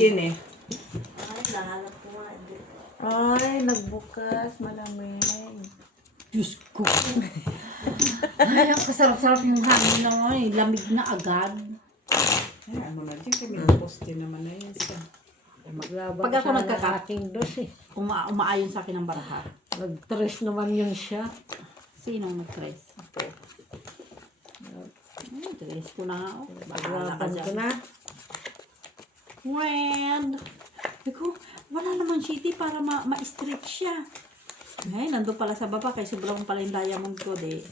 din eh. Ay, nahanap ko nga. Ay, nagbukas. Malamig. Diyos ko. Ay, ang kasarap-sarap yung hangin na nga eh. Lamig na agad. Ay, ano na din kami. Poste naman na yun siya. Maglabang Pag ako siya ng nagkaka- aking dos eh. Umaayon sa akin ang baraha. Nag-tres naman yun siya. Sinong nag-tres? Ako. Tres ko na nga. Oh. Bahala ka Maglaban ko dyan. na. Red. Iko, wala naman shitty para ma-stretch siya. Ay, nandun pala sa baba. Kaya sobrang pala yung diamond ko, de.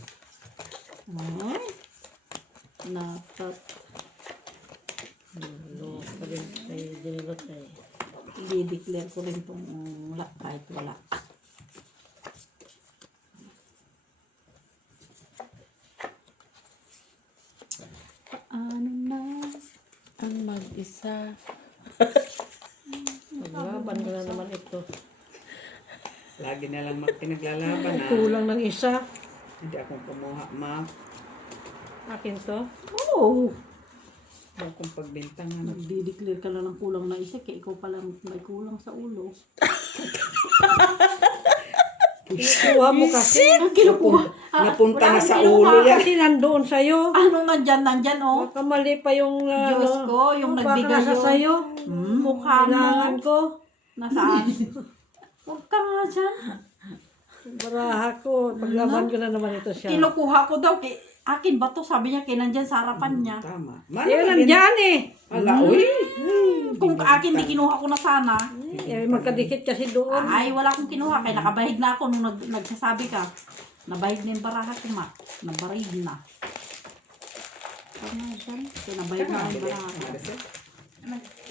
Ay. Natat. Ano pa rin kay dinilot eh. I-declare ko rin itong kahit wala. Paano na? Ang mag-isa. Maglaban ko na naman ito. Lagi na lang pinaglalaban na. Kulang ng isa. Hindi akong kumuha, ma. Akin to. Oo. Huwag kong pagbintangan. Nagdi-declare ka lang ng kulang na isa, kaya ikaw palang may kulang sa ulo. Kuha mo kasi. Ang kinukuha. Napunta wala na akong sa kinuha. ulo yan. Kasi nandoon sa'yo. Ano nandyan, oh. Baka mali pa yung Diyos ko, yung nagbigay nasa yun. sa'yo. Mukha Kailangan mo. ko. Nasaan? Huwag ka nga dyan. Baraha ko. Paglaban ko na naman ito siya. Kinukuha ko daw. Akin ba to? Sabi niya, nandyan sa harapan niya. Tama. Ayun, nandyan eh. Ala, uy. Kung akin, di kinuha ko na sana. Eh, magkadikit kasi doon. Ay, wala akong kinuha. Kaya nakabahid na ako nung nagsasabi ka. Nabahid na yung baraha ko, ma. Nabahid na. Tama dyan. Kaya nabahid na yung baraha ko.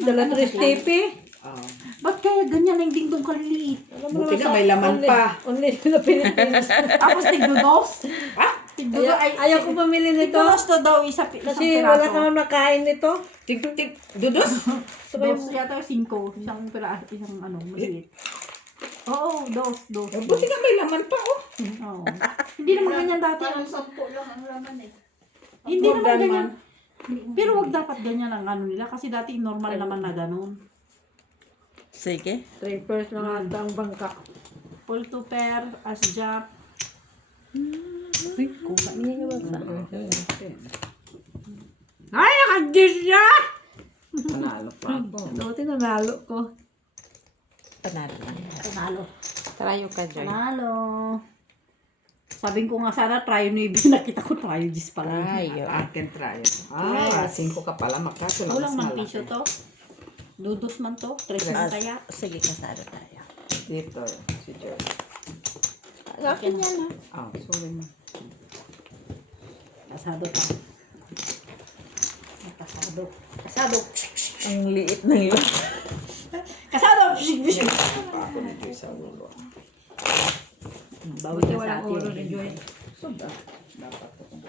Dala tres tipi. Oh. Ba't kaya ganyan ang dingdong kaliliit? Buti na may laman pa. Only na Pilipinas. Tapos tigdudos? Ah? Tigdudos ay... Ayaw ko pamili nito. Tigdudos to daw isang Kasi piraso. wala ka naman nakain nito. Dudos? Dos yata 5. Isang piraso. Isang ano, maliit. Oo, dos. Buti na may laman pa, oh. Oo. Hindi naman ganyan dati. Parang 10 lang ang laman eh. Hindi naman Organ ganyan. Pero wag dapat ganyan ang ano nila. Kasi dati normal naman na ganun. Sige. 3 pairs na ata ang bangka. Full to pair, as jap. Uy, kuha niya yung bangsa. Ay, nakagis siya! Panalo pa ako. Dati nanalo ko. Panalo na. Panalo. Tarayo ka, Joy. Panalo. Sabi ko nga sana try no ibig nakita ko try gis pala. Tarayo. Akin try. Ah, 5 ka pala. Magkaso Kulang man piso to. Dudos man to. 3 man kaya. Sige, kasado tayo. Dito, si George. Akin yan, ha? Oh, sorry na. Kasado to. Kasado. Kasado. Ang liit ng yun. Kasado. Ako na Joy sa ulo. Bawi ka sa atin. So, dapat ko kung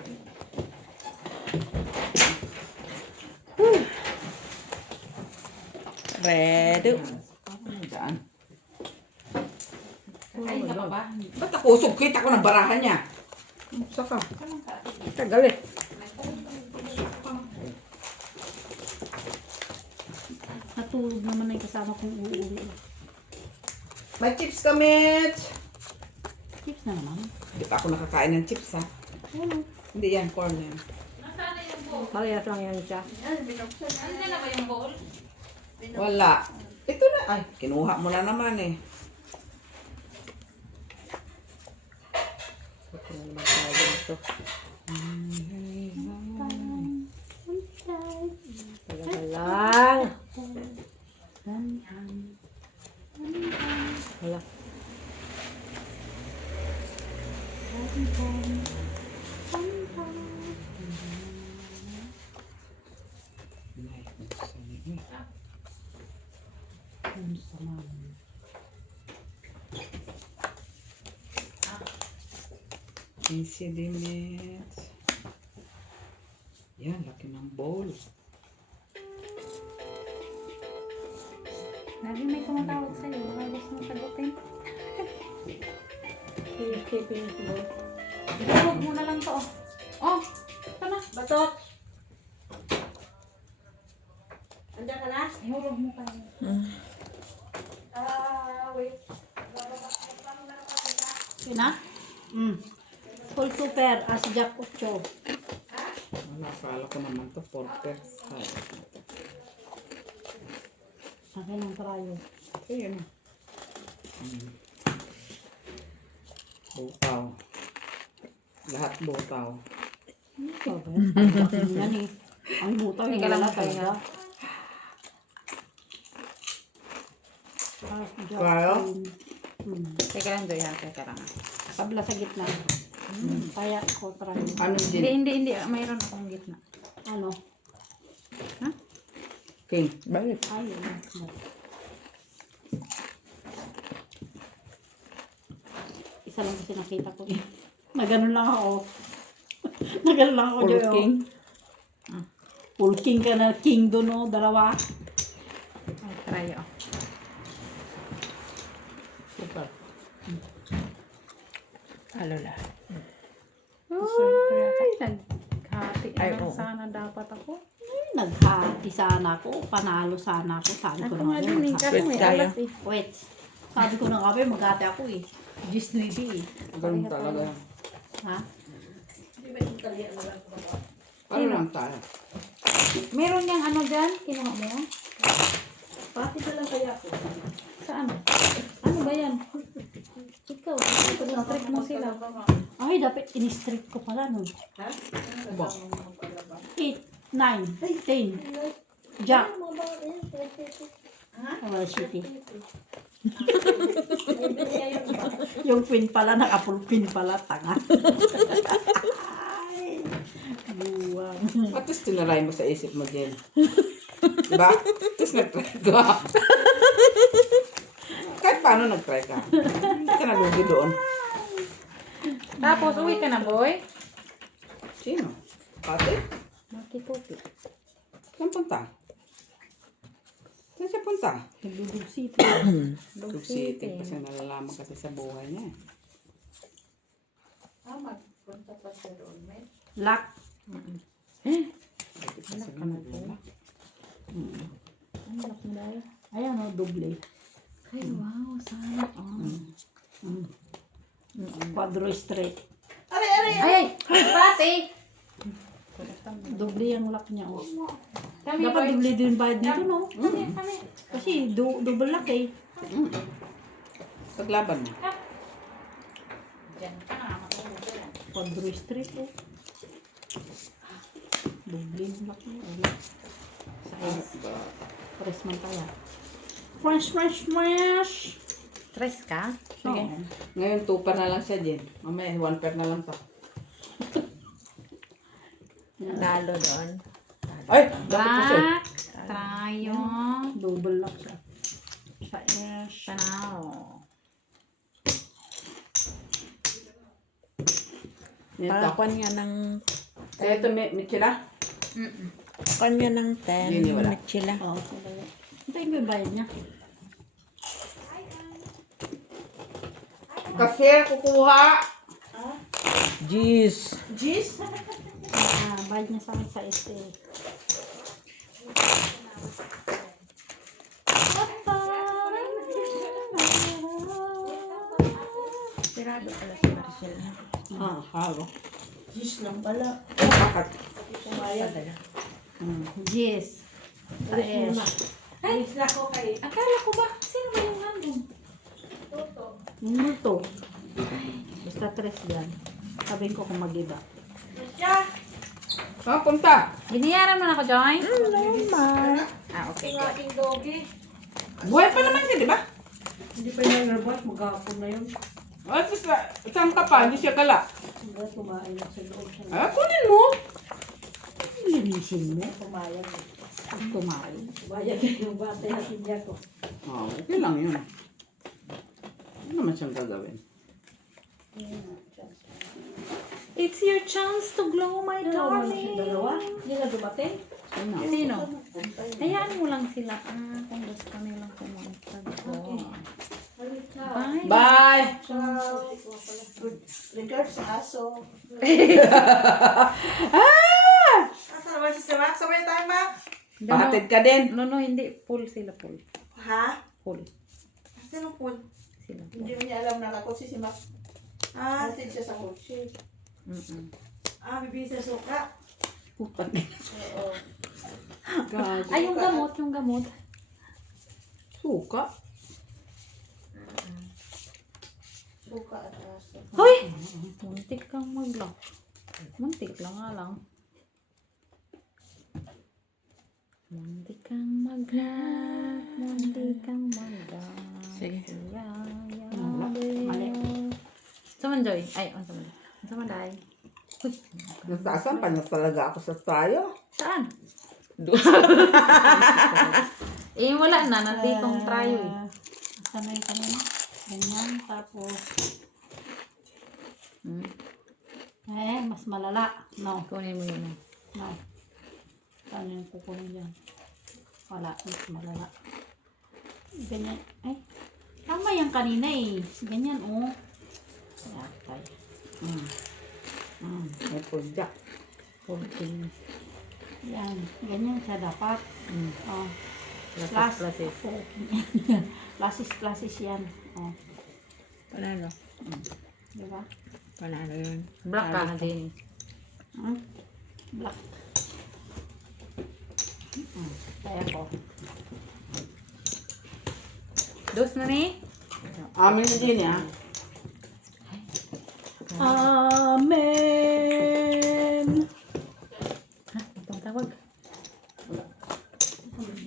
Redo. daan. Kain ka pa ba? Ba't ako usog? Kita ko ng barahan niya. Saka. Tagal eh. Natulog naman na yung kasama kong uuwi. May chips ka, Mitch. Tips na naman. Hindi pa ako nakakain ng chips, ha? Hindi yan, corn yan. Nasaan yung bowl? Parehas lang yan siya. Yan, binuksan. Ano na ba yung bowl? Wala. Ito na. Ay, kinuha mo na naman eh. Ito na naman tayo ito. Talaga lang. Wala. Easy din, Mitch. Yan, laki ng bowl. Lagi may tumatawag sa'yo. Baka gusto mo sagutin. Finish mo. Ihulog mo na lang to. Oh, ito na. Batot! Andiyan ka na? Ihulog mo pa. Okay na? Full super, as Jack 8. Wala, akala ko naman to, porter. Ay, Akin ang prayo. ayun. Butaw. Lahat butaw. Sabi, yan eh. Ang butaw, hindi Teka lang, wala teka talaga. lang. As Jack Prayo? 8. Teka lang, Joy, ha? Teka lang. Kabla sa gitna. Kaya ko prayo. Anong Hindi, gin? hindi. Mayroon akong gitna. Ano? King. Bakit? Ayun. Isa lang kasi nakita ko eh. Naganon lang ako. Naganon lang ako. Full Joy, oh. king. Full king ka na. King doon oh. Dalawa. Ay, try, oh. Super. Halo lahat. Ay, naghati na Ay, lang oo. sana dapat ako. Naghati sana ako. Panalo sana ako. Sabi ko Ako na nga nga din eh. maghati. Kasi may Wait, tayo. alas eh. Wait. Sabi ko na nga ba, maghati ako eh. Just 9 eh. Ganun talaga. Ha? Ano lang tayo? Meron niyang ano dyan? Kinuha mo? Pati ka lang kaya ako. Saan? Ano ba yan? Ikaw, in-strip mo sila. Ay, dapat in-strip ko pala nun. Ba? 8, 9, 10. Jack. Wala city. Yung pin pala, naka-full pin pala, tanga. Ay, buwang. At least tinaray mo sa isip mo din. Diba? Tapos nag-try ka. Kahit paano nag-try ka. Hindi ka nalugi doon. Tapos, uwi ka na, boy. Sino? Pati? Makitupi. Saan punta? Saan siya punta? Nagdudug city. Dug City. Kasi nalalaman kasi sa buhay niya. Lock. Bakit kasi nalala? Ang laki na yun. Ayan o, doble. Ay, wow. Sana. Oh. Quadro straight. Ay! Pati! Doble yung lock niya. Oh. Kami, Dapat boy. doble din bayad dito, no? Kami. Kasi double lock eh. Paglaban mo. Diyan ka na. Matulog ka lang. Quadro straight oh. Doble yung lock niya. Oh. Sa press man kaya. Fresh. Stress ka? Sige. Ngayon, 2 pa na lang siya din. Mamaya, 1 pair na lang to. Lalo doon. Ay! Dapat ko siya. Back. Tayo. Double lock siya. Sa ash. Tanaw. Ito. Pakakuan nga ng... Ito, Michela. Kanya ng 10. Yun, wala. Machila. Oo, sabay. Hintayin ko yung bayad niya. Kasi kukuha. Jeez. Jeez. Bayad niya sa akin sa STA. Sirado pala si Maricel. Halo. Jeez lang pala. Bakit? Yes. Sa ash. Alis na ko kay... Akala ko ba? Sino ba yung nandun? Yung multo. Basta 3 yan. Sabihin ko kung mag-iba. Saan punta? Biniyaran mo na ako, Joy? Normal. Ah, okay. Ang aking doggy. Buhay pa naman siya, di ba? Hindi pa yung nagrebot. Maghapon na yun. At least, saan ka pa? Hindi siya gala. Hindi, kumain na sa loob siya. Ah, kunin mo. Linisin mo. Kumayan. Tumayo. Kumayan na yung bata yung tinya ko. Oh, okay lang yun. Ano naman siyang gagawin? It's your chance to glow, my Darling. darling. Dalawa? Hindi na dumating? Sino? Sino? Hayaan mo lang sila. Kung gusto nilang pumunta doon. Bye. Bye! Regards sa aso. Asa naman si Max? Sabay tayo, Max? Pahatid ka din. No, hindi. Full sila, full. Ha? Full. Sino po? Sila. Hindi mo niya alam na ako si Max. Ah, hatid siya sa kotse. Mm-mm. Ah, bibili sa suka. Putan. Oo. Ay, yung gamot. Suka. Suka at aso. Hoy! Muntik kang maglock. Muntik lang nga lang. Muntik kang maglock. Muntik kang maglock. Sige. Mali. Saman, Joy. Ay, saman. Saman, Day. Uy, Nasaan pa na talaga ako sa tayo? saan? Eh, wala na. Nanditong trayo eh. Sanay kami na. Ganyan. Tapos, mas malala. No. Kunin mo yun. No. Ano yung kukunin dyan? Wala. Mas malala. Ganyan. Ay. Tama yan kanina eh. Ganyan, oh. Yatay. May pudyak. 14. Yan. Ganyan siya dapat. Oh. Plasis. Plasis yan. Oh. Panalo. Diba? Panalo yun. Black ka na din. Black. Kaya ko. Dos na ni? Amin na din ya. Amen. Ha? Itong tawag.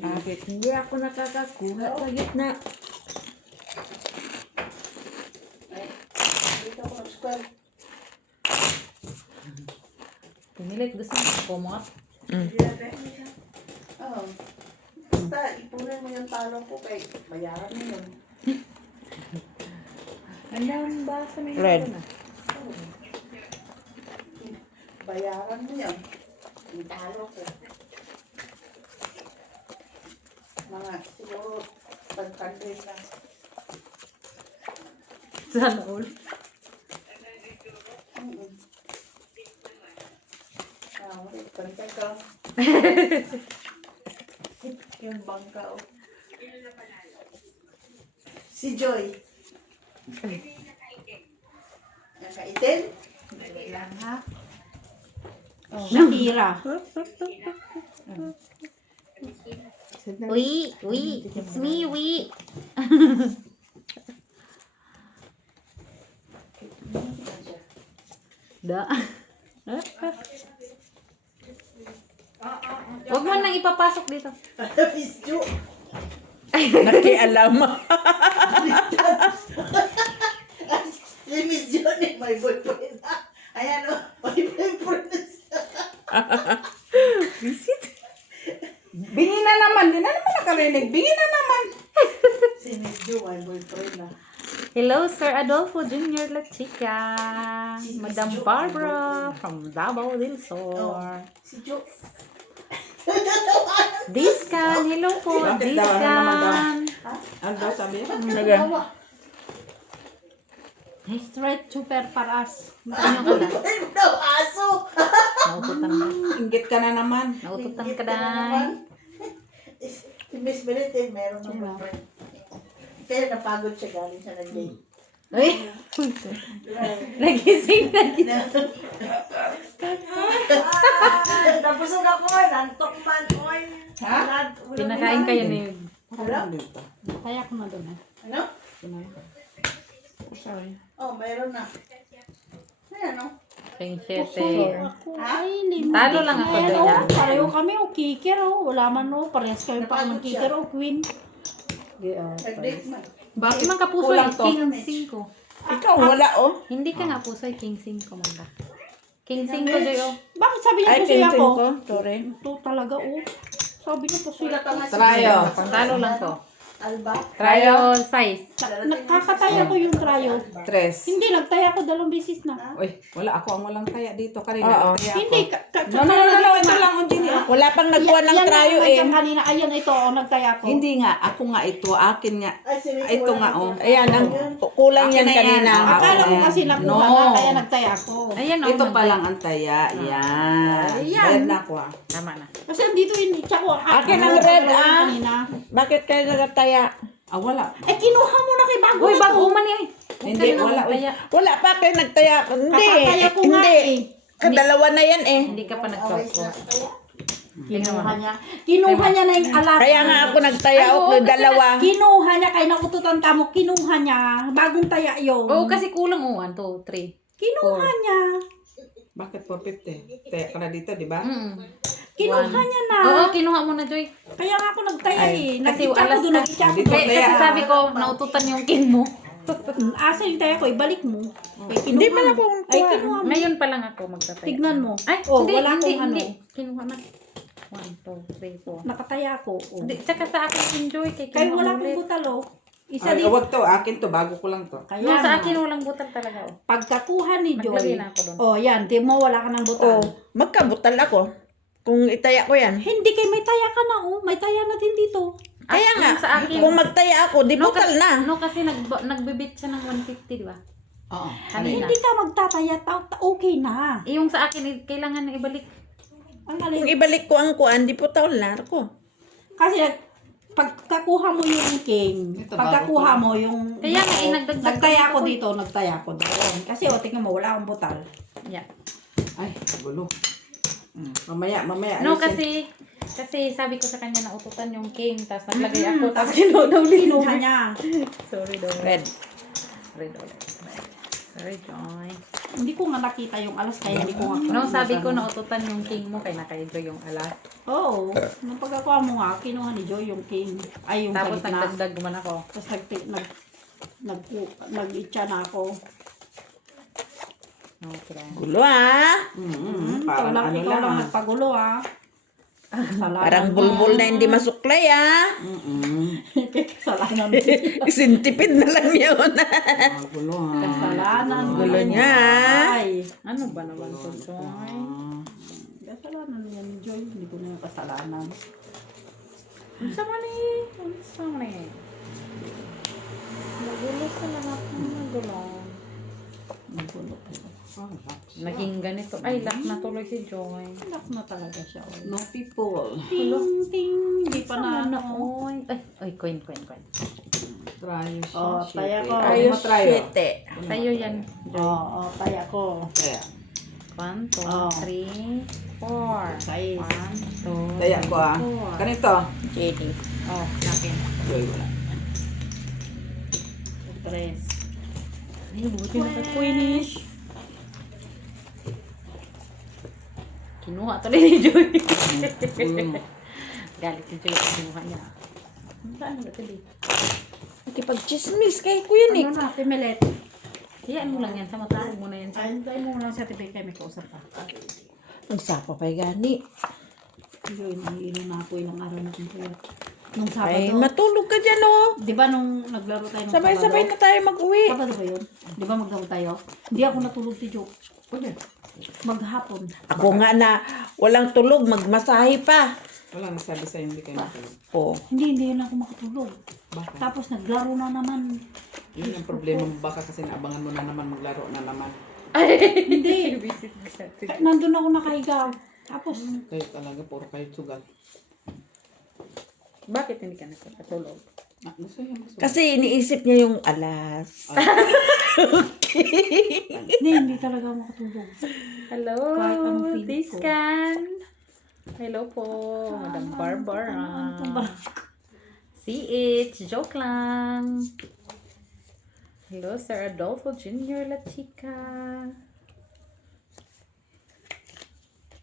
Bakit hindi ako nakakakuha sa gitna? Dito ako nag-square. Pinilit gusto mo. Kumot. Oo. Basta, ipunan mo yung talong ko kay bayaran mo yun. Andan ba sa may Red. na? Bayaran mo yan. Yung talong ko. Mga siguro pagkandin lang. Sana all. Wait, pantay ka. Yung bangka, oh. Si Joy. Nakaitin? Lang, ha? Shakira. Uy, it's me, uy. Da. Huwag mo nang ipapasok dito. Miss Jo. Nakialam. Si Miss Jo ni may boyfriend na. Ayan, oh. May boyfriend na siya. Bingi na naman. Di na naman nakarinig. Bingi na naman. Si Miss Jo may boyfriend na. Hello, Sir Adolfo Jr. La Chica. Madam Barbara from Davao del Sur. Si Jo. Discan, hello po, Bakit daw? Ano naman daw? Discan. Ano daw sabi? Straight super paras. Ano ka na? Ay, daw aso. Naututan ka. Inggit ka na naman. Naututan ka Kita na. na naman. Si Miss Benete, meron ng boyfriend. Kaya napagod siya galing sa nag-date. Uy, nagising na kita. Napusog ako, nantok man, oy. Ha? Pinakain kayo ni... Hello? Kaya ko na doon eh. Ano? Sorry. Oh, mayroon na. Ayan, oh. Peng 7. Ay, lima. Talo lang ako Ayan, doon, oh, ah. pareho kami, o kicker, oh. Wala man, oh. Parehas kayo pa ng kicker, oh, queen. Nag-date man. Bakit man kapuso Kulang eh? to. King 5. Ikaw wala oh. Hindi ka nga puso eh. King 5 man ba? King 5 Joy oh. Bakit sabi niya Ay, po siya pintin ako? ko. Sorry. Ito talaga, oh. Sabi niya po siya Wala ako. pa nga si Trayo. Talo lang ko. Alba? Trial size. Nakakataya ko yung tryo. 3. Hindi, nagtaya ko 2 beses na. Uy, wala ako ang walang taya dito. Kanina, nagtaya ako. Hindi, No, ito lang ang Jenny. Wala pang nagkuha ng yan trayo lang eh. ang kanina. Ayun, ito, nagtaya ko. Hindi nga, ako nga ito, akin nga. Ay, si Rico Ito wala nga, ito. oh. Ayan, ang kulang Akin yan na yan. kanina. Ah, Akala ko ayan. kasi nakuha No. na, kaya nagtaya ko. Ayan, Ito pa lang ang taya. Yan. Ayan. Bayad na ako ah. Tama na. Kasi dito yung tsako. Akin ang red, ah. Kanina. Bakit kayo nagtaya? Ah, wala. Eh, kinuha mo na kay bago Uy, na to. bago man eh. Hindi, wala. Uy. Wala pa kayo nagtaya. Hindi. Kakataya ko nga Hindi. eh. Kadalawa na yan eh. Hindi ka pa nagkoko. Kinuha niya. Kinuha niya na yung alat. Kaya nga ako nagtaya Ay, oo, ako kasi dalawa. Kinuha niya, kaya naututan ka mo, kinuha niya. Bagong taya yun. Oo, kasi kulang. 1, 2, 3. Kinuha niya. Bakit 450? Taya ka na dito, di ba? Kinuha niya na. Oo, kinuha mo na, Joy. Kaya nga ako nagtaya eh. kasi Nag-itcha alas ko doon, ka. nag-itcha ko Dito doon. taya. Kasi sabi ko, naututan yung king mo. Asa yung taya ko, ibalik mo. Kaya kinuha Hindi man mo. ako Ay, kinuha mo. Ngayon pa lang ako magtataya. Tignan mo. Ay, Oh, hindi, wala hindi, akong ano. hindi. Kinuha na. 1, 2, 3, 4. Nakataya ko. Oh. Hindi, tsaka sa akin, enjoy. Kay Kaya kinuha wala ulit. akong butalo. Isa Ay, din. wag to. Akin to. Bago ko lang to. Kaya No, sa nga. akin walang butal talaga. Oh. Pagkakuha ni Joy. Naglagay na ako doon. Oh, yan. Di mo, wala ka ng butal. Oh, magkabutal ako. Kung itaya ko yan. Hindi kay may taya ka na, oh. May taya na din dito. Kaya Yung nga, sa akin. kung magtaya ako, di No, butal na. No, kasi nagbibit siya ng 150, di ba? Oo. Kanina. Hindi ka magtataya, okay na. Eh, yung sa akin, kailangan na ibalik. Ang Kung alin. ibalik ko ang kuan, di butal na ako. Kasi pagkakuha mo yung king, Ito, pagkakuha bago mo yung... Kaya nga, nagdagdag nagtaya ako ko dito, nagtaya ko doon. Kasi o, tingnan mo, wala akong butal. Yeah. Ay, gulo. Mamaya. No, ayusin. kasi sabi ko sa kanya na ututan yung king, tapos naglagay ako, tapos kinuha Kinuha niya. Sorry, daw. Red. Red ulit. Sorry, Joy. Hindi ko nga nakita yung alas, kaya hindi ko nga... No, sabi ko na ututan yung king mo, kaya naka-enjoy yung alas. Oo. Nung pagkakuha mo nga, kinuha ni Joy yung king. Ay, yung Tapos sa gitna. nagdagdag man ako. Tapos nag-itcha na ako. Okay. Gulo ah. Parang ano Ikaw lang lang. nagpagulo, ah. Kasalanan Parang mo. bulbul na hindi masuklay ah. Kasalanan mo. Sintipid na lang yun. Ah, gulo ha. Kasalanan mo. Gulo niya. Ay. Ano ba naman to, Joy? Kasalanan niya ni Joy. Hindi ko na yung kasalanan. Unsa man eh? Unsa man eh? Nagulo sa lahat ng nagulo. Nagulo ko. Naging ganito. Ay, lock na tuloy si Joy. Anak na talaga siya. Oh. No people. Ting, ting. Hindi pa na. Sana oy. Ay, coin. Try siya. Oh, taya ko. Ayos matry, oh. shite. Sa'yo yan. Oo, taya ko. Taya. 1, 2, Oh. 3, 4. Sais. 1, 2, Taya ko ah. Ganito. Shite. Oh, nakin. Joy, wala. Tres. Ay, buti naka-finish. Kinuha tuloy ni Joy. Galit si Joy. Kinuha niya. Saan na ito, di? Nakipag-chismis kay ko yun eh. Ano na, Pimelet? Hayaan mo lang yan. Matawag mo na yan. Ay, tayo muna sa TV kay may kausap pa. Nagsapa pa gani. Joy, nangihilo na ako ilang araw na kung kaya. Nung Ay, Sabado. matulog ka dyan oh. Di ba nung naglaro tayo nung Sabay-sabay na tayo mag-uwi. Sabado ba yun? Di ba maglaro tayo? Hindi ako natulog si Jo. Maghapon. Ako nga na walang tulog, magmasahe pa. Wala nasabi sa'yo, hindi kayo matulog. Oh. Hindi na ako makatulog. Bakit? Tapos naglaro na naman. Yun ang problema mo. Baka kasi naabangan mo na naman maglaro na naman. Hindi. Nandun ako nakahiga. Tapos, Kayo talaga, puro kayo sugal. Bakit hindi ka nakakatulog? Ah, gusto niya gusto. Kasi iniisip niya yung alas. hindi talaga ako makatulog. Hello, Kahit anong feeling ko. Tiscan. Hello po, Madam Barbara. CH, joke lang. Hello, Sir Adolfo Jr. La Chica.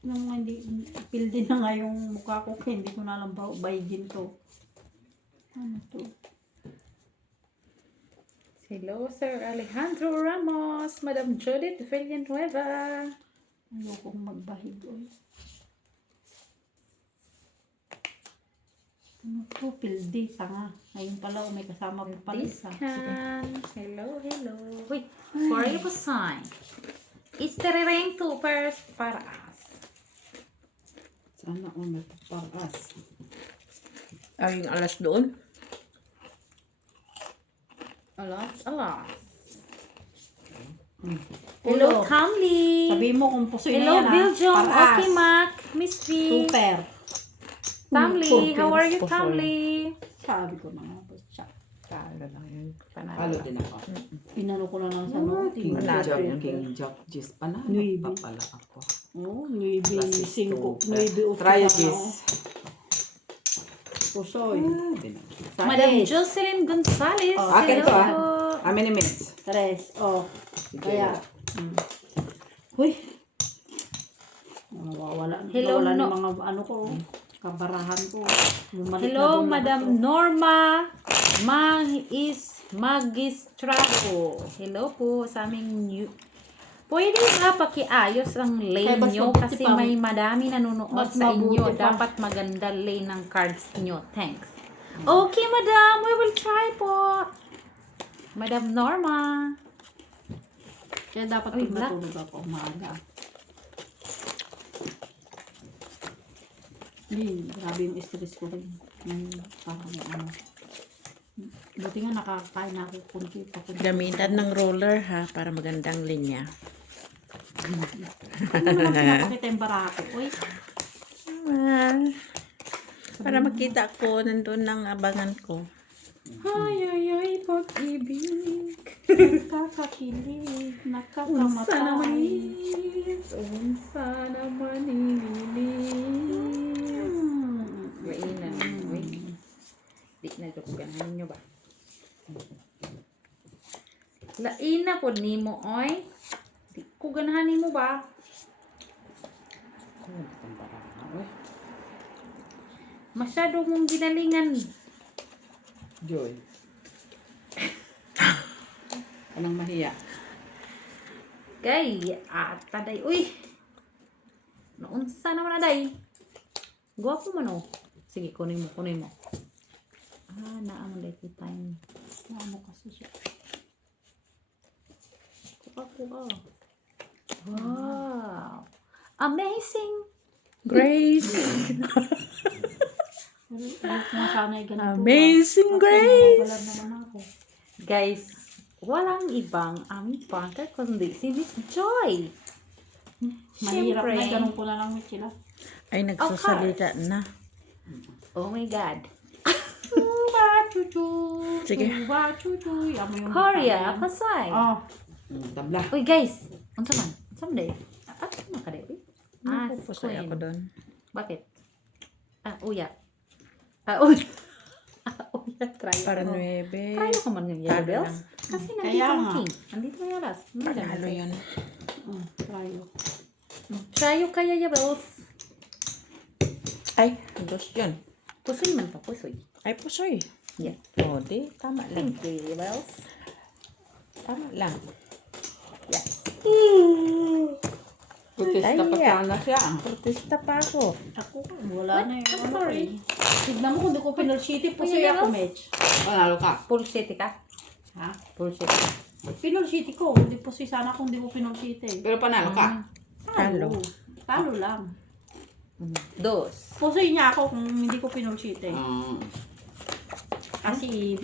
Nung hindi, pildi na nga yung mukha ko kaya hindi ko na alam ba bayigin to. Ano to? Hello, Sir Alejandro Ramos. Madam Judith Villanueva. Ayokong magbahig. Oy. Ano to? Pildi. Tanga. Ayun pala, may kasama pa pala This isa. can. Hello, hello. Wait, for you pa sign. Isteriring toopers para us. Sana all nagpaparas. Ay, yung alas doon. Alas, alas. Ulo. Hello, Tamli. Sabi mo kung pusoy Hello, na yan, Belgium. Paraas. Okay, Mac. Mystery. Super. Tamli, how are you, Pusoy. Tamli? Sabi ko na nga po siya. Kala lang yun. Palo din ako. Pinano ko na lang sa King note. Jack, King Jack, Gis. Panalo Nuibi. pa pala ako. Oh, 9, Classic 5, to. 9, 8. Try it, Gis. Pusoy. Madam Jocelyn Gonzalez. Oh, Akin to hello. How many minutes? 3. Oh. Sige. Kaya. Uy. Wala Hello, wala no. ng mga ano ko. Kabarahan ko. Bumalik Hello, na doon Madam ako. Norma Magistrato. Hello po sa aming new. Pwede nga pakiayos ang lane Kaya mas nyo mabuti kasi pa. may madami nanonood Mas sa inyo. mabuti pa. Dapat maganda lane ng cards nyo. Thanks. Okay, Madam. We will try po. Madam Norma. Kaya dapat Uy, pag black. matulog ako maaga. Hindi, grabe yung stress ko rin. Parang ano. Buti nga nakakain na ako kunti pa. Gamitan ng roller ha, para magandang linya. Ano naman pinapakita yung barako? Uy, Ah, para makita ko, nandun ang abangan ko. Ay, ay, ay, pag-ibig. nakakakilig, Unsa naman nakakamatay. is, unsa naman inilis. Mainan, wait. Di na ito ganahan nyo ba? Laina po ni mo, oy. Di ko ganahan mo ba? Masyado mong ginalingan. Joy. Anong mahiya? Kay, taday, uy. Naunsa naman na day. Gwapo man oh. Sige, kunin mo, kunin mo. Naamon day time. Ano kasi siya? Kuha. Wow. Amazing. Grace! Pero ayok nga sana ay ganito. Amazing Kasi Grace! nawawalan naman ako. Guys, walang ibang aming partner kundi si Miss Joy. Mahirap na, Siyempre. ganun ko na lang sila. Ay, nagsasalita na. Oh my God. Sige. Chuchuy. Amo yung Korea, hitayan. pasay. Oh, Tabla. Uy guys, unsa man? Unsa man day? Ano ka day? Pusay ako doon. Bakit? Uya. Uy. Uya, try. Para ako. 9. Try ko man yung yellow Talo bells. lang. Kasi nandito Kaya ang nga. king. Nandito yung alas. Panalo yun. tayo. Try kaya yung bells. Ay, dos yun. Pusoy man pa, pusoy. Ay, pusoy. Yes. O, di. Tama lang. Thank you, bells. Tama lang. Yes. Protesta pa Ay, sana siya. Protesta pa ako. Ako, wala na yung I'm ano sorry. eh. Tignan mo kung di ko pinulsiti po Kuya siya ako, Girls? Mitch. Panalo ka. Full city ka? Ha? Full city ka. Pinulsiti ko. Hindi po siya sana kung di ko pinulsiti. Pero panalo ka. Talo. Talo lang. Dos. Pusoy niya ako kung hindi ko pinulsiti. Ah, Kasi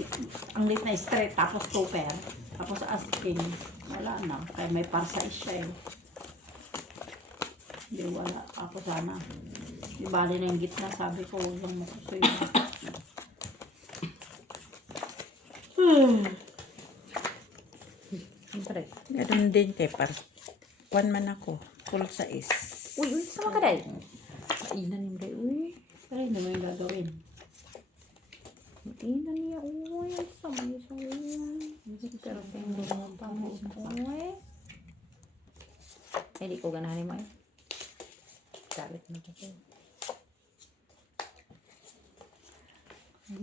ang late na straight, tapos topper. Tapos asking. Wala na. Kaya may parsay siya eh. Hindi wala. Ako sana. Di bali na yung gitna. Sabi ko, lang mapusoy. Siyempre. Ganun din kay par. Kwan man ako. Full sa is. Uy, sama ka day. Mainan yung day. Uy. Pero hindi mo yung gagawin. Mainan niya. Uy, sama niya siya. Uy. Pero pinag mo pa mo. Uy. Ay, di ko ganahan mo eh. Galit na kasi.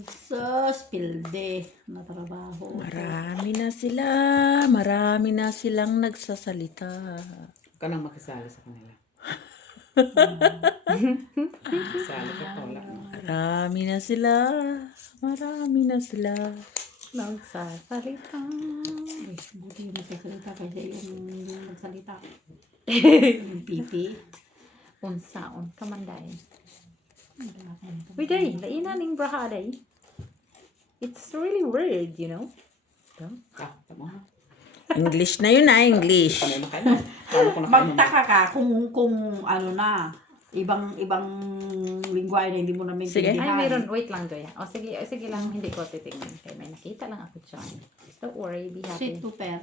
Sus, pilde na trabaho. Marami na sila. Marami na silang nagsasalita. ka nang makisali sa kanila. Sali ka pala. Marami na sila. Marami na sila. Nagsasalita. Ay, buti yung nagsasalita kaysa yung nagsalita. Yung pipi. Unsaon kamanday. Uy, day. Laina ning braha, day. It's really weird, you know? Ah, tama. English na yun English. Paano na kayo? Paano ko na kayo? Magtaka ka kung ano na, ibang lingwahe na hindi mo na Sige. maintindihan. Ay, meron. Wait lang, Joya. O, sige lang. Hindi ko titingnan. Kaya may nakita lang ako dyan. Don't worry. Be happy. Sweet super.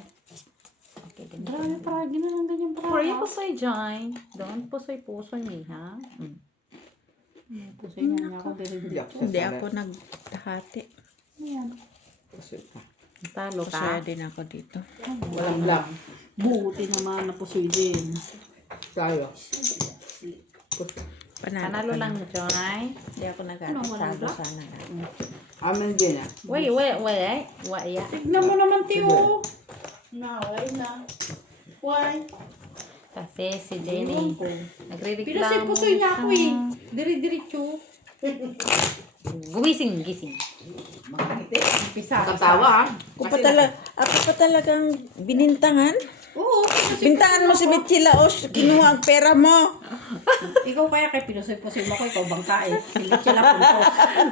Okay, ganito. Grabe paragi na lang ganyan Pray paragi. pusoy, Joy. Don't pusoy, mi, ha? Pusoy niya ako din. Hindi ako nagtahati. Ayan. Pusoy pa. Talo Masaya ka. din ako dito. Walang black. Buti naman na pusoy din. Tayo. Panalo lang, Joy. Hindi ako Ano, walang nagkakasado black? sana. Amen din ah. Wait. Wait. Tignan mo naman, Tiyo. Na, why na? Why? Kasi si Jenny, nagre-reklamo. Pinasay-pusoy niya ako eh. Diri-diritso. Gising. Pisa. Katawa ah. Ako pa talagang binintangan. Oo. Bintangan mo si Mitchila o kinuha ang pera mo. Ikaw kaya kay pinusoy-pusoy mo ko, ikaw bangka eh. Silit sila puntos.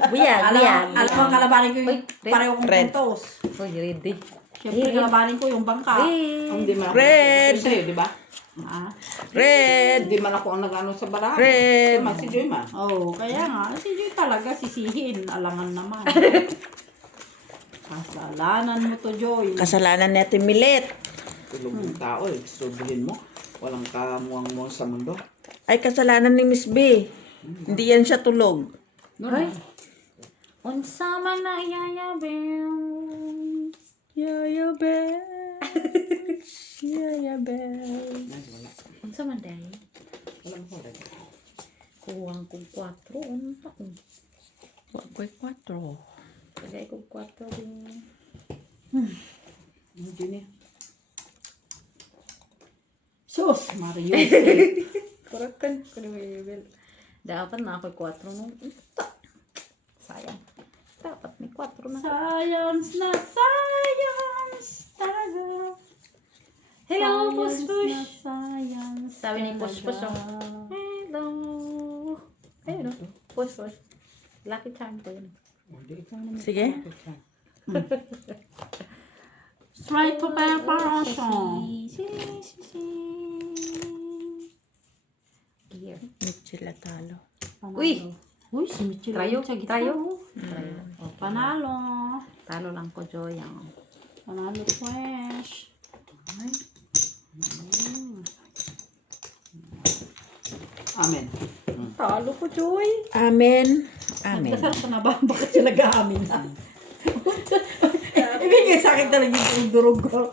Buyag. Alam mo, kalabanin ko yung Wait, red. pareho kong Red. puntos. Uy, ready. Siyempre, kalabanin ko yung bangka. Ang di man ako. Red. Sa'yo, di ba? Ah. Red! Hindi man ako ang nag-ano sa barahan. Red. Tama, si Joy man. Oo, kaya nga. Si Joy talaga sisihin. Alangan naman. Kasalanan mo to, Joy. Kasalanan natin Milet. Tulog ng tao eh. Gustuhin mo. Walang kamuang-muang sa mundo. Ay, kasalanan ni Miss B. Hindi yan siya tulog. Ay. Unsa man na iyayabel. Yaya Bell. Yaya Bell. Unsa man day? Walang ko rin. Kuwang kong 4. Unsa ko? Wag ko'y 4. Kaya ko 4 din. Hindi niya. Sus, Mario. Kurakan ko ni Mabel. Dapat na ako 4 nung sayang. Dapat may 4 na. Science na science talaga. Hello, Science Push Push. na science Sabi ni Push Push, talaga. Hello. Ayun o. Push Push. Lucky charm ko yun. Sige. Straight to preparation. Here. Mitchila talo. Uy! Uy, si Mitchell. Trayo? Sa gitna, Trayo? oh. Oh, panalo. Talo lang ko, Joy. Panalo fresh. Amen. Talo ko, Joy. Amen. Amen. Nagkasarap ka na ba? Bakit sila gamin na? Ibigay sa akin talaga yung durog ko.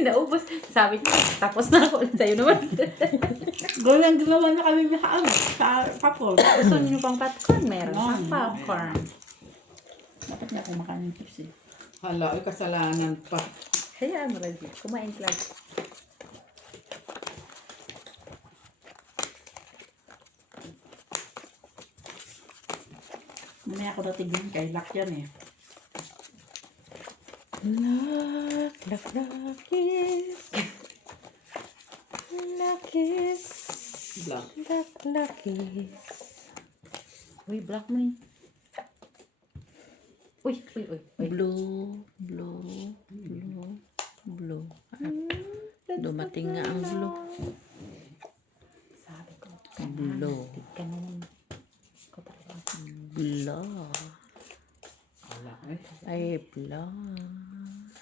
Naubos. Sabi niya, tapos na ako. Sa'yo naman. Gawin ang ginawa na kami sa popcorn. Gusto niyo pang popcorn? Meron pang popcorn. Dapat niya akong makain ng chips eh. Hala, ay kasalanan pa. Hayaan mo, Raji. Kumain lang. Mamaya ako natigin kay Lak yan eh. Luck, luck, luckies. Luckies. Black. Luck, luckies. Uy, black mo eh. Uy. Blue, blue, blue, blue. Dumating nga ang blue. Sabi ko. Blue. Ganun. Ko talaga. Blue. Hala, ay. Ay, blue.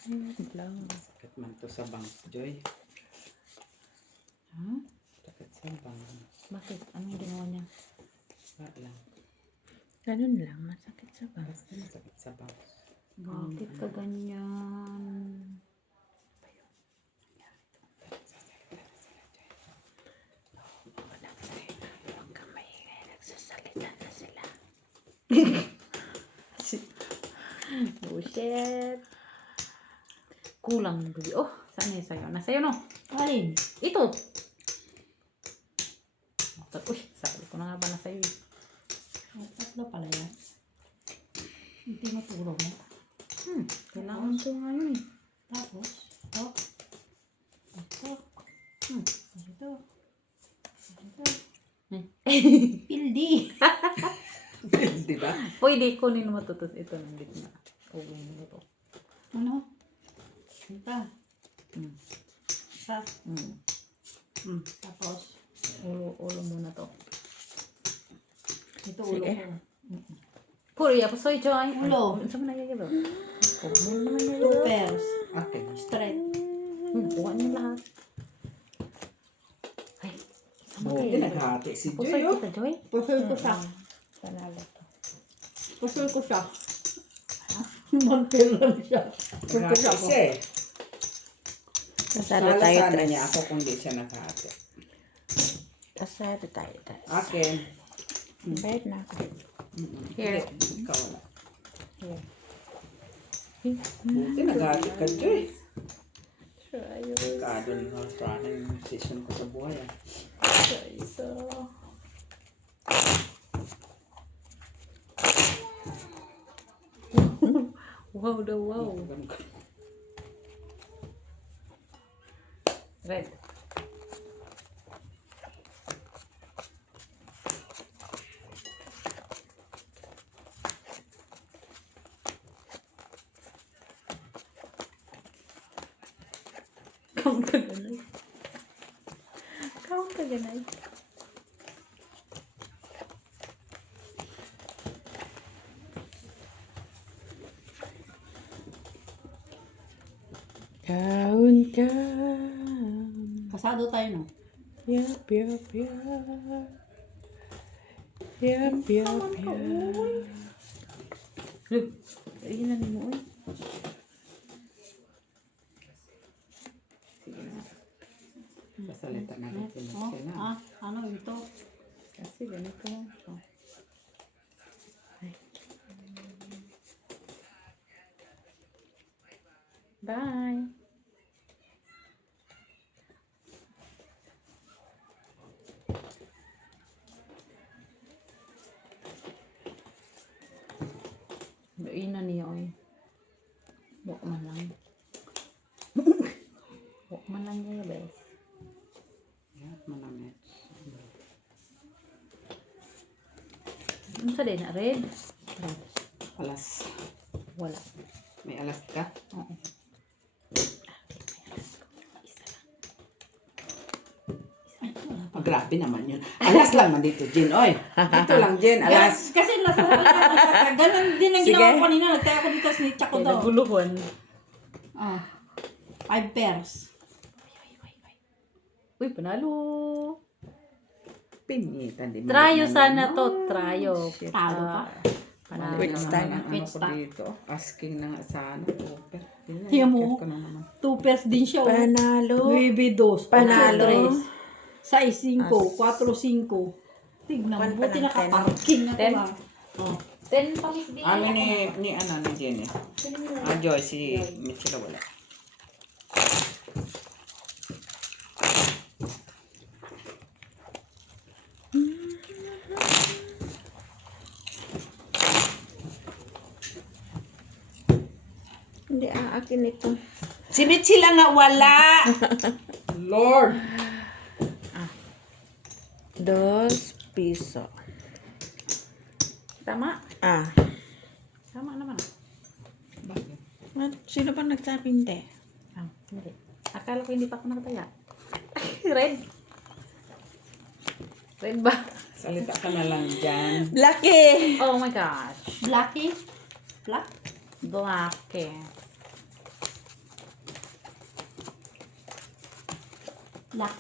Blue. Sakit man to sa bank, Joy. Ha? Sakit sa bank. Bakit? Anong ginawa niya? Wala lang. Ganun lang, masakit sa bang. Sakit sa bank. Bakit ka ganyan? Huwag kang maingay, nagsasalita na sila. Oh, shit. Kulang ng gabi. Oh, saan na sa'yo? Nasa'yo, no? Alin? Ito. Uy, sabi ko na nga ba na sa'yo eh. Tatlo pala yan. Hindi maturo mo. Kailangan ko nga yun eh. Tapos, ito. Ito. Ito. Ito. Pildi. Di ba? Pwede, kunin mo to. Ito, nandito na. Kunin mo to. Ano? Ito. Isa. Tapos, Ulo muna to. ito ulo ko. Puri, ako soy joy. Ulo. Saan mo nagigilo? Huwag mo naman Two nagigilo. pairs. Okay. Straight. Kuha niyo lahat. Ay, sama Buti kayo. naghati si Pusoy Joy, oh. kita, Joy. Pusul ko siya. Panalo to. Pusul ko siya. Mantil lang siya. Naghati siya eh. Kasalo Sala tayo, sana Tres. niya ako kung di siya naghati. Kasalo tayo, Tres. Akin. Bayad na ako. Here. Ikaw na. Here. Buti naghati ka, Joy. Ayos. Kado na parang yung session ko sa buhay. Ah. Wow daw, wow. Red. Kaun ka ganay. Kaun ka ganay. Kaun ka. Kasado tayo, no? Yap, yap, yap. Yap, yap, yap. Look. Ayun na mo eh. Pasalita na natin. Oh, Siya na. ano ito? Kasi ganito lang siya. Ay. Bye. Doon na niya oy. Buok man lang. Buok man lang niya bes. Yan, manamit. Ano sa din? Red? Alas. Wala. May alas ka? Oo. Oh, grabe naman yun. Alas lang man dito, Jen. Oy, dito lang, Jen. Alas. Kasi nasuhulan ka na. Ganon din ang ginawa ko kanina. Nagtaya ko dito, snitch ako Kaya daw. naguluhan. 5 pairs. Uy, panalo. Pingitan din. Tryo sana to. Tryo. Talo pa. Panalo Quick naman. style ang ano Quick ko style. dito. Asking na nga sana. Super. Tiyan mo. Ko na naman. 2 pairs din siya. Oh. Panalo. Nueve dos. Panalo. 6, 5, 4, 5. Tignan mo. One Buti pa ng nakaparking na ito. Ten. ah. Oh. 10 pa Miss B. Amin ni ano, ni Jen eh. Joy, si Mitchell wala. Hindi, akin ito. Si Mitchell lang nga wala. Lord. 2 piso. Tama. Tama naman. Sino ba nagsabi hindi? Hindi. Akala ko hindi pa ako nakataya. Red. Red ba? Salita ka na lang dyan. Lucky! Oh my gosh. Blacky. Black. Black. Black.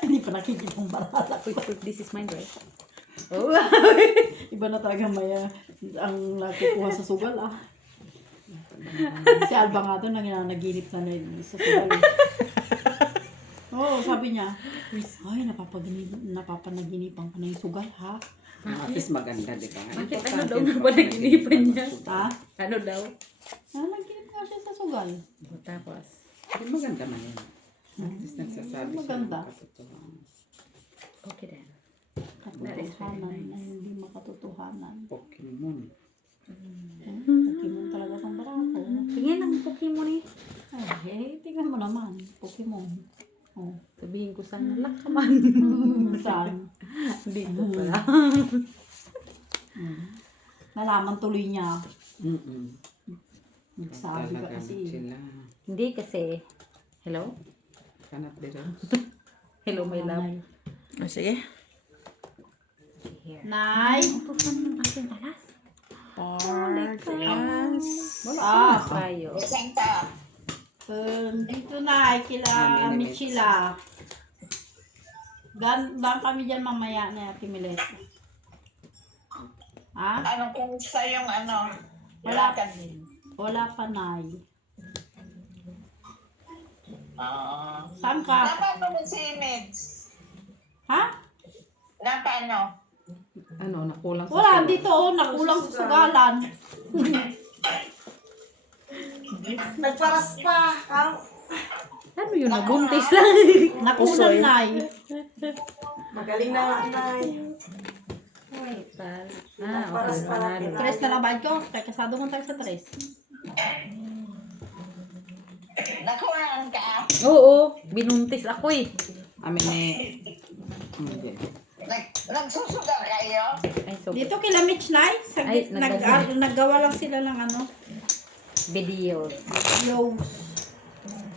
Hindi pa nakikita ang barala. Wait, this is mine, right? Oh. Iba na talaga may ang nakukuha sa sugal ah. Si Alba nga doon naginaginip na sa sugal. Oo, sabi niya, ay, napapanaginipan ka na yung sugal, ha? At least maganda, di ba? Bakit ano daw nga ba naginipan niya? Ha? Ano daw? Ah, naginip nga siya sa sugal. Tapos, Di maganda man yun. At least nagsasabi siya ng Maganda. katotohanan. Okay then. Katotohanan na hindi makatotohanan. Pokemon. Pokemon talaga tong barako. Tingin ang Pokemon eh. Ay, tingnan mo naman. Pokemon. Oh. Sabihin ko sana lakaman. Saan? Dito pala. Nalaman tuloy niya. Mm-mm. Nagsabi ka Talaga kasi. sila. Hindi kasi. Hello? Kanat dito. Hello my love. Sige. Here. Nay! Tusan ng ating alas. Yes. Ah! Tayo. Dito na, kila Michila. Gandang kami dyan mamaya na Timilet. Ha? Ano kung sa yung ano? Wala pa. Wala pa, Nay. Saan ka? Napano mo si Mids? Ha? Napano? Ano, nakulang sa Wala, sulat. dito oh, nakulang sa sugalan. Nagparas pa. Ano yun? Nabuntis lang. Nakulang, Nay. Magaling na Nay. Wait, okay. Panalo. Tres na labad ko. Kaya kasado mo tayo sa tres. Nakuhaan ka. Oo, binuntis ako eh. Amin eh. Hindi. Nagsusugal kayo? Ay, so, Dito kila Mitch, Nay. Ay, Naggawa lang sila ng ano. videos. Videos.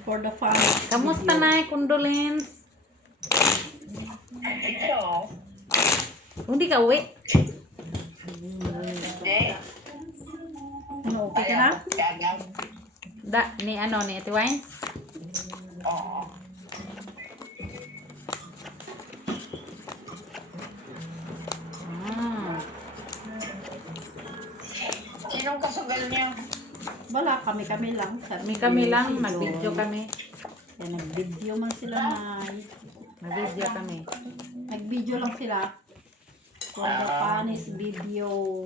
For the fun. Kamusta na? Condolence? Ito. Hindi ka uwi? Hindi. Ano, okay ka na? Gagang. Ni Ate Wines? Oo. Ah. Sinong kasugal niyo? Wala, kami lang. Kami lang, mag-video kami. Kaya nag-video man sila, Nay. Mag-video kami. Nag-video lang sila. For the panis video.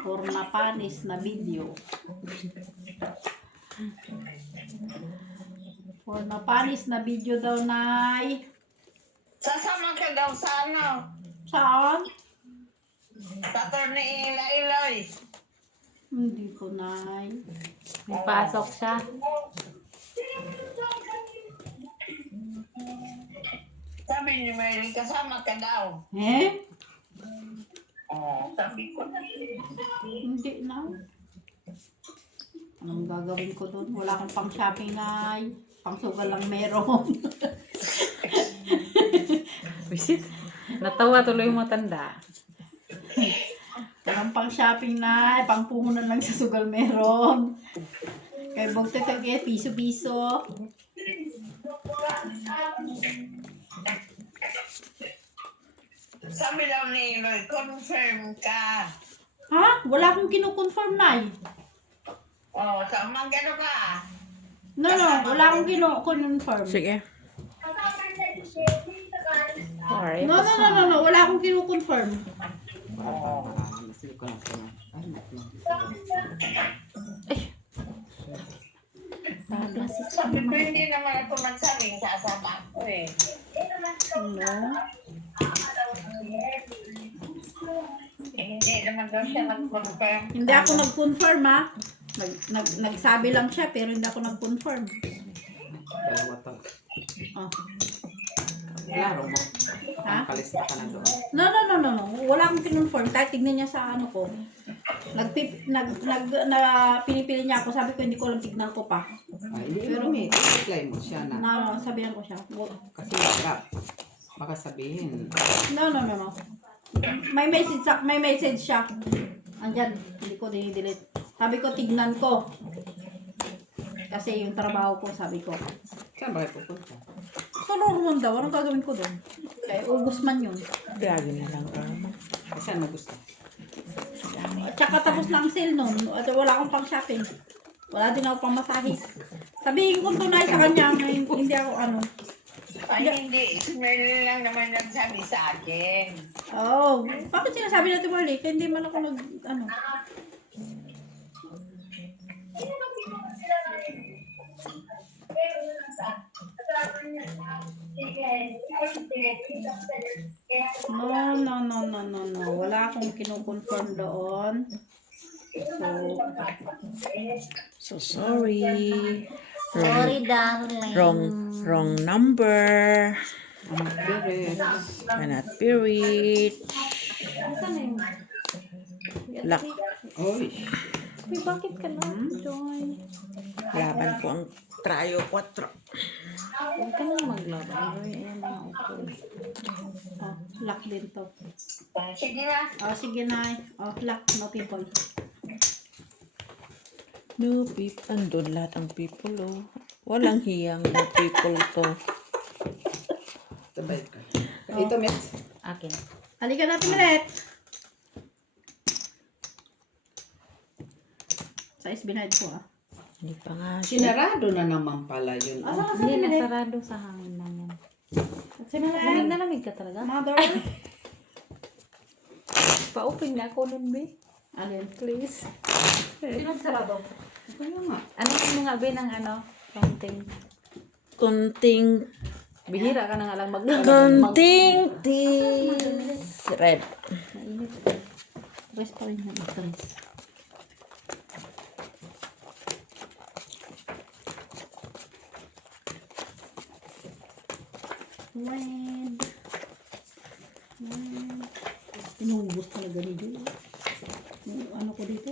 For na panis na video. For na panis na video daw, Nay. Sasama ka daw sa ano? Saan? Sa Atty. Iloy. Hindi ko, Nay. May pasok siya. Sabi ni Mary, kasama ka daw. Eh? Oo, sabi ko na. Hindi na. Anong gagawin ko doon? Wala akong pang shopping, Nay. Pang sugal lang meron. Visit. Natawa tuloy mo tanda. Walang pang shopping, Nay. Pang puhunan lang sa sugal meron. Kaya bugte kage, piso-piso. Sabi daw ni Iloy, confirm ka. Ha? Wala akong kinukonfirm, Nay. Oo, sama ka ka. No, wala akong kinukonfirm. Sige. Alright. No. Wala akong kinukonfirm. Nasili ko na sila. Ay, naku. Sabi ko, hindi naman ako magsabing sa asawa ko eh. No? Hindi naman daw siya nag-confirm. Hindi ako nag-confirm, ha? Nagsabi lang siya, pero hindi ako nag-confirm. Dalawa to. Oh. Klaro mo. Ha? Kalista ka na doon. No. Wala akong kinonfirm. Kahit tignan niya sa ano ko. Pinipili niya ako. Sabi ko, hindi ko lang tignan ko pa. Ay, hindi mo eh. Reply mo siya na. Sabihan ko siya. Kasi hirap. Baka sabihin. No. May message siya. Andyan. Hindi ko dinidelete. Sabi ko, tignan ko. Kasi yung trabaho ko, sabi ko. Saan ba kayo pupunta? So, normal daw. Anong gagawin ko doon? Kaya ubus man yun. Grabe na lang ka. Saan mo gusto? At saka tapos na ang sale nun. At wala akong pang shopping. Wala din ako pang masahe. Sabihin ko tunay sa kanya na hindi ako ano. Ay, hindi. Si Mary lang naman nagsabi sa akin. Oh, bakit sinasabi natin Marley? Kaya hindi man ako nag ano. kino-confirm doon. So sorry. Sorry, darling. Wrong number. Birit. Cannot be reached. Asan na yung... Lock. Oy. Uy, bakit ka lang, Joy? Laban ko ang Trayo 4. Huwag ka nang maglaban, Joy. Ayan na, okay. Oh, lock din to. Sige na. Oh, sige na. Oh, lock. No people. No people. Andun lahat ang people, oh. Walang hiyang no people to. Sabay ka. Ito, Met. Akin. Halika natin ulit. Size binayad ko ah. Hindi pa nga. Sinarado na naman pala yun. Hindi, nasarado sa hangin na yan. Sinarado. Nalamig ka talaga? Mother. Pa-open na ako nun, be. Alin? Please. Sino sarado? Kaya nga. Ano yung mga be ng ano? Konting. Konting Bihira ka na nga lang Konting red. Mainit. Rest pa rin na stress. When inubos talaga ni Joy. Yung ano ko dito,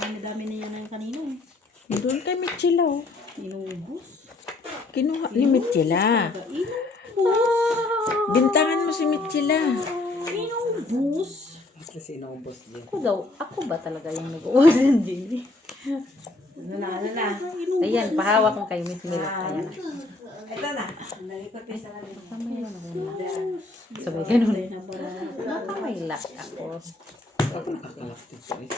dami-dami na yan ng kanino eh. Doon kay Michila, oh. Inubos. Kinuha ni Michila. Bintangan mo si Michila. Inubos. Kasi inaubos din. Ako ba talaga yung nag-uwas ng Jimmy? Ano na? Ayan, pahawak mo kay Miss Milot. Ayan na. Ito na. Nalikot kayo sa namin. Kasama yun ako. Sabay ganun. Baka may lock ako. Pag nakakalakti ko eh.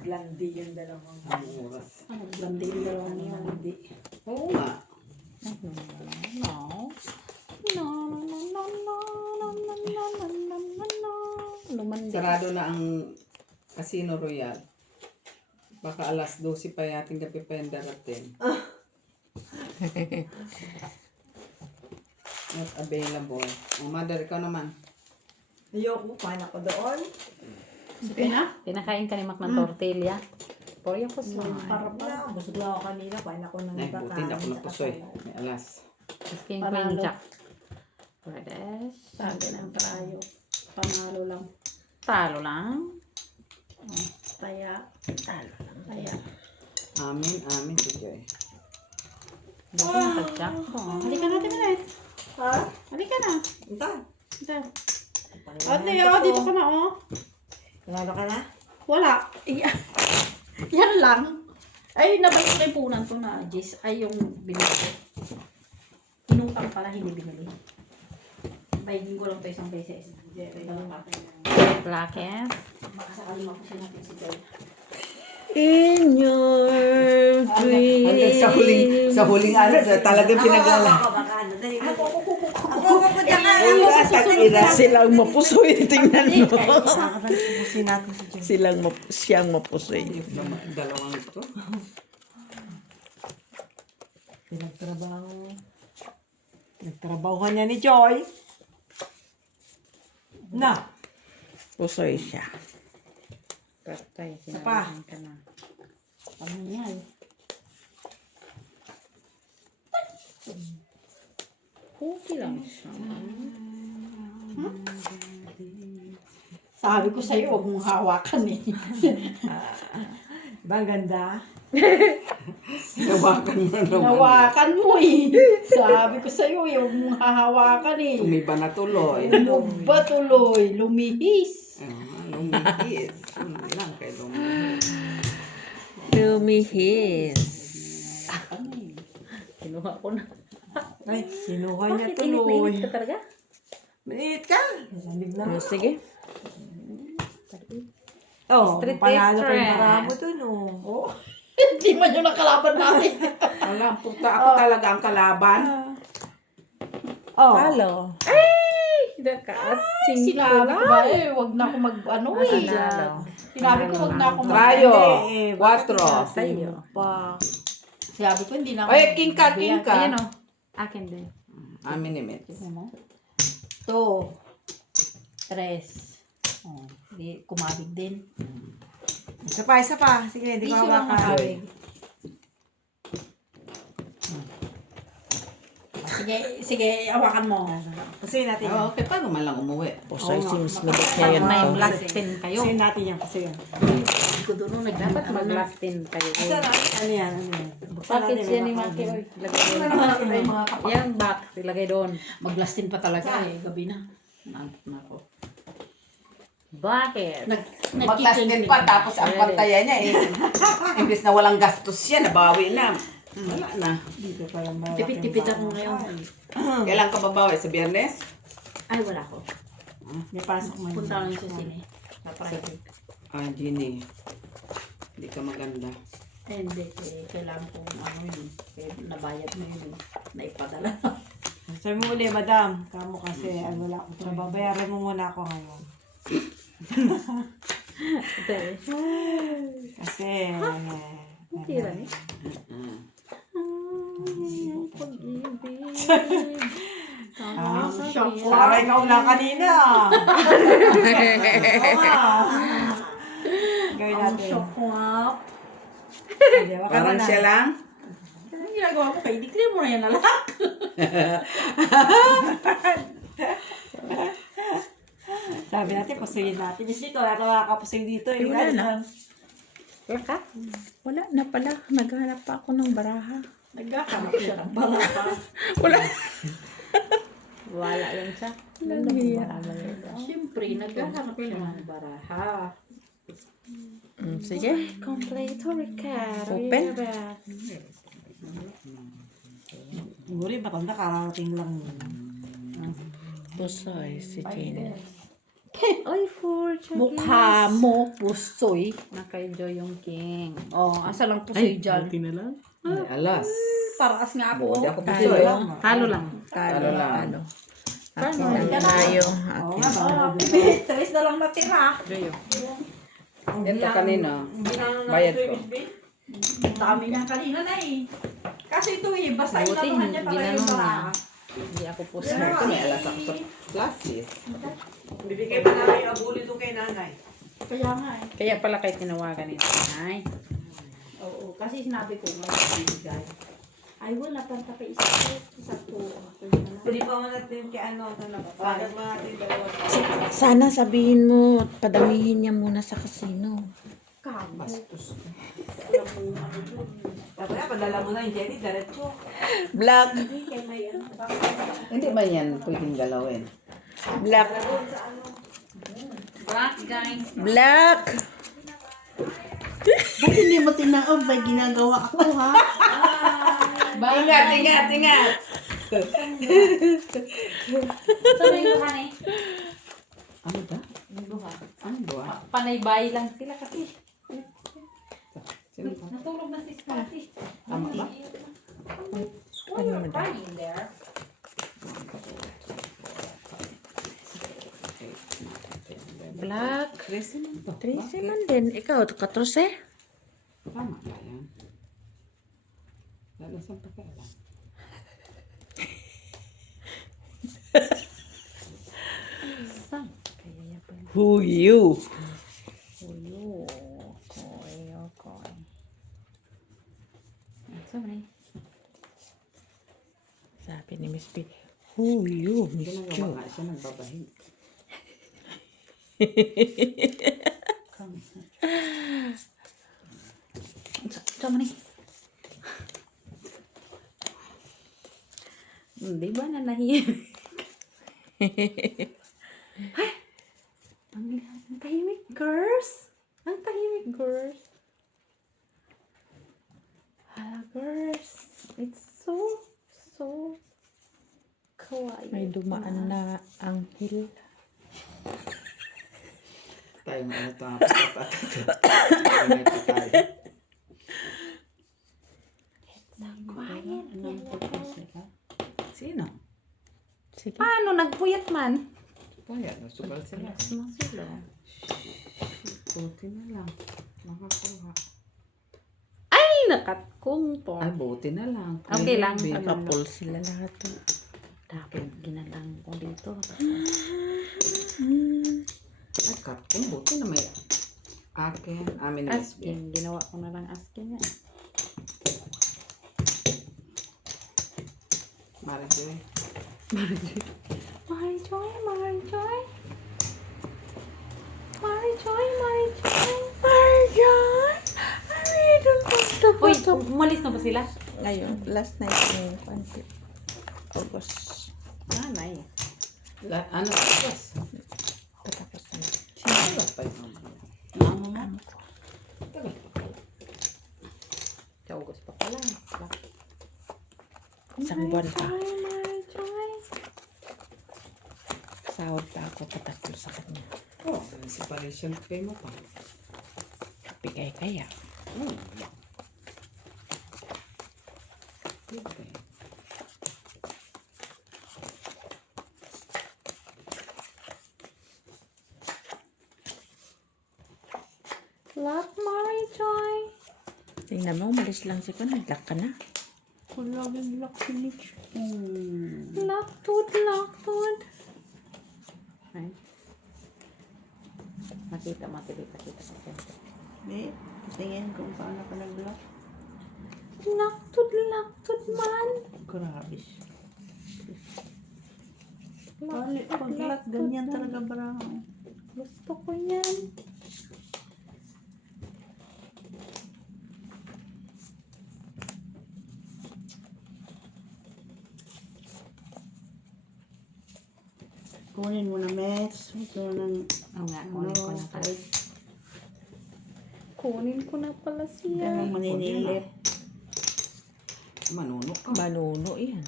Glandi yung dalawang. Ang oras. Ano, blandi yung dalawang niya. Hindi. Oo nga. No. No, no, no, no, no, no, no, no, no, no, no. Lumandi. Sarado na ang Casino Royal. Baka alas 12 pa yating gabi pa yung darating. Not available. Ang mother, ikaw naman. Ayoko, paano ako doon? Sige na. Pinakain ka ni Mac ng tortilla. Porya ko sa. Wala, busog lang ako kanina, paano ako nang Ay, buti na ako napusoy. May alas. Skin Queen Jack. Pwede. Sabi ng tayo. Panalo lang. Talo lang. Taya. Taya. Amin si Joy. Buti nakag-jack ko. Halika natin ulit. Ha? Halika na. Ito. Ito. Ate, dito ka na oh. Panalo ka na? Wala. Yan lang. Ay, nabalik ko yung punan ko na, Jess. Ay, yung binili ko. Inutang pala, hindi binili. Bayigin ko lang ito isang beses. Blacket. Makasakalim ako siya natin si Joy. In your dreams. Hanggang sa huling ano, talagang pinaglala. Baka ano, dali mo. Silang mapusoy. Tingnan mo. Busin natin si Jen. Siyang mapusoy. Dalawang ito. Nagtrabaho niya ni Joy. Na. Pusoy siya. Patay. pa. Sinabihan ka na. Ano yan? Okay lang siya. Sabi ko sa'yo, huwag mong hawakan eh. Ba, ang ganda? Nawakan mo naman. Hawakan mo eh. Sabi ko sa'yo, huwag mong hahawakan eh. Tumiba na tuloy. Ano ba tuloy? Lumihis. Lumihis. Ano lang kay lumihis. Lumihis. Kinuha ko na. Ay, sinuha niya Bakit init na tuloy. init ka talaga? Mainit ka. Lamig na. Sige. Oh, Street panalo ko yung restaurant. maramo dun, oh. Oh. Hindi man yung nakalaban natin. Wala, puta ako talaga ang kalaban. Oh. Talo. Nakaasin Sinabi ko ba eh, huwag na ako ano eh. Sinabi ko huwag na ako Trayo. Eh, 4. Sa'yo. Pa. Sabi ko hindi na ako. Ay, king ka. Ayan o. Akin din. Amin ni Met. 2, 3, Oh, di kumabig din. Isa pa, isa pa. Sige, hindi ko Tissue lang hawakan. nakabig. Sige, sige, hawakan mo. Pusuin natin yan. Okay, paano man lang umuwi? Oo nga. Pag may blastin kayo. Pusuin natin yan. Pusuin. Hindi ko doon Dapat mag-blastin kayo. Asa na? Ano yan? Ano yan? Buksan Bakit natin. yan ni may Maki? baka- Oy, lagay doon. Yan box, ilagay doon. Magblastin pa talaga eh, gabi na. Naantok na ako. Bakit? Maglastin pa, tapos ang pantayan niya eh. Imbis na walang gastos siya, nabawi na. Wala na. Dito pa lang malaking Tipid-tipid baka. ako ngayon. Kailan ka babawi? Sa biyernes? Ay, wala ko. May pasok man. Punta lang sa sine. Sa private. Ah, Ginny. Hindi ka maganda. Eh, hindi. Eh, kailangan ko ano yun. Eh, nabayad mo yun. Naipadala. Sabi mo uli, madam. Kamo kasi, wala akong trabaho. Bayaran mo muna ako ngayon. Ito eh. Kasi, Tira eh. shock ko. Para ikaw lang kanina. Oo nga. Gawin natin. Wow. Sige, waka Parang na. siya lang. Anong ginagawa mo kay declare mo na yan na lahat. Sabi natin, pusuyin natin. Miss Nico, wala ka makakapusuyin dito. Eh, Wala na. Wala ka? Wala na pala. Naghanap pa ako ng baraha. Nagkakanap siya ng baraka. Wala. Wala yan siya. Siyempre, nagkakanap siya ng baraha. Sige. Completor card. Open. Siguro yung matanda, kararating lang. Pusoy si Gina. Ay, for Mukha mo, pusoy. Naka-enjoy yung king. Oh, asa lang pusoy dyan. Ay, alas. Paraas nga ako. Hindi ako Halo puso eh. lang. Halo lang. Halo lang. Halo. Akin lang tayo. Oo Akin. nga, baka Tres na lang natira. Joyo. Ito kanina. Bayad ko. Ang dami niya kanina na eh. Kasi ito eh, basta Buti, inanuhan niya talaga yung ginanon baraha. niya. Hindi ako puso. Ito may alas ako sa classes. Bibigay pa namin yung abuli doon kay nanay. Kaya nga eh. Kaya pala kayo tinawagan ni Nanay. Oo, kasi sinabi ko nga bibigay. Ay, wala pang tapay isa po. Pwede pa man natin kay ano, pagkat mo natin dalawa. Sana sabihin mo, padamihin niya muna sa casino. Kamo. Tapos na, padala mo na yung Jenny, diretso. Black. Hindi ba yan pwedeng galawin? Black. Black guys. Black. Ba't hindi mo tinaob? May ginagawa ako, ha? Ingat, ingat, ingat! Saan yung luha eh? Ano ba? Yung luha. Ano ba? Panay-bay lang sila kasi. Sino ba? Natulog na si Scotty. Tama ba? When you're crying there. Black. Tracy man to. Tracy man din. Ikaw, 14? Tama ba yan? Lalo sa pakialam. Saan? Kaya yan pa. Who you? Uyo. Koy, koy. Saan ba Sabi ni Miss P. Who you, Miss Ginagawa Jo? nga siya, nagbabahin. Saan ba Di ba na nahihimik? Ay! Ang tahimik, girls! Ang tahimik, girls! Hala, girls! It's so kawaii. May dumaan na ang hill. Tayo nga ano ito nga Ingay pa tayo. Sino? Sige. Paano? Nagpuyat man? Kaya, nasugal sila. Masilo. Buti na lang. Nakakuha. Ay, nakatkong to. Ay, buti na lang. Okay lang. Baby. Nakapul sila lahat. Dapat ginalang ko dito. Ay, Captain, buti na may akin. Amin na Asking. Ginawa ko na lang asking nga. Marijoy. Marijoy. Marijoy. Marijoy. I really don't want to Uy, photo. umalis na ba sila? Ngayon, last night ng August. Ah, nice. Ano? Yes. Patapos na. Tagal pa yun. Ano mo? Tagal pa pala. Sa August pa pala. Isang buwan pa. Marijoy. Sahod pa ako patatlo sa kanya. Oh, separation pay mo pa. Bigay kaya. Okay. Love Marijoy. Tingnan mo, umalis lang si Kwan. Nag-lock ka na. Wala yung lock si Mitch. Locked. Ay. Makita. Hindi. Tingin kung paano ka nag-lock. Locked man. Grabe siya. Pag-lock, ganyan talaga brown. Gusto ko yan. Kunin mo na, Mets. Ito ng Oo nga, kunin ko na pala. kahit Kunin ko na pala siya. ganang maninilip. Manuno ka. Manuno yan.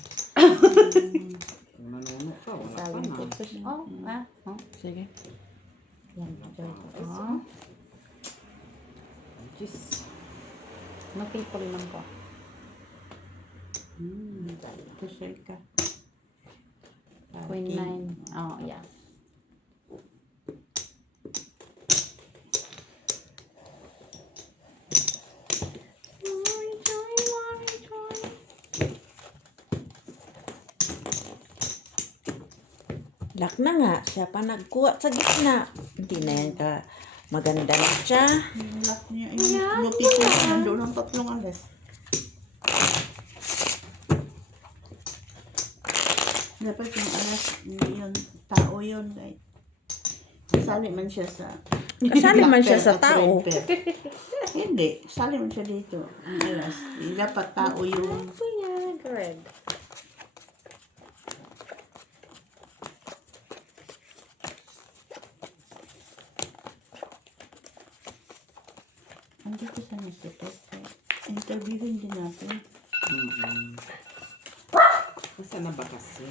Manuno ka. Wala pa Saling na. putos. Oh, Sige. Yan, joy ko. Oh. Jeez. Napipol lang ko. Kusay ka. Queen 9. Oh, yeah. Lock na nga. Siya pa nagkuha sa gitna. Hindi na yan ka maganda na siya. Yung lock niya. Yung notification niya. Nandun ang tatlong alas. Dapat yung alas, yun, tao yun. Like, kasali man siya sa... Kasali man siya sa Black tao. Pepper at Red Pepper. Hindi, kasali man siya dito. Ang alas. Dapat tao yung... Kuya, Greg. Andito sa nasitot. Interviewin din natin. Kasi na ba kasi?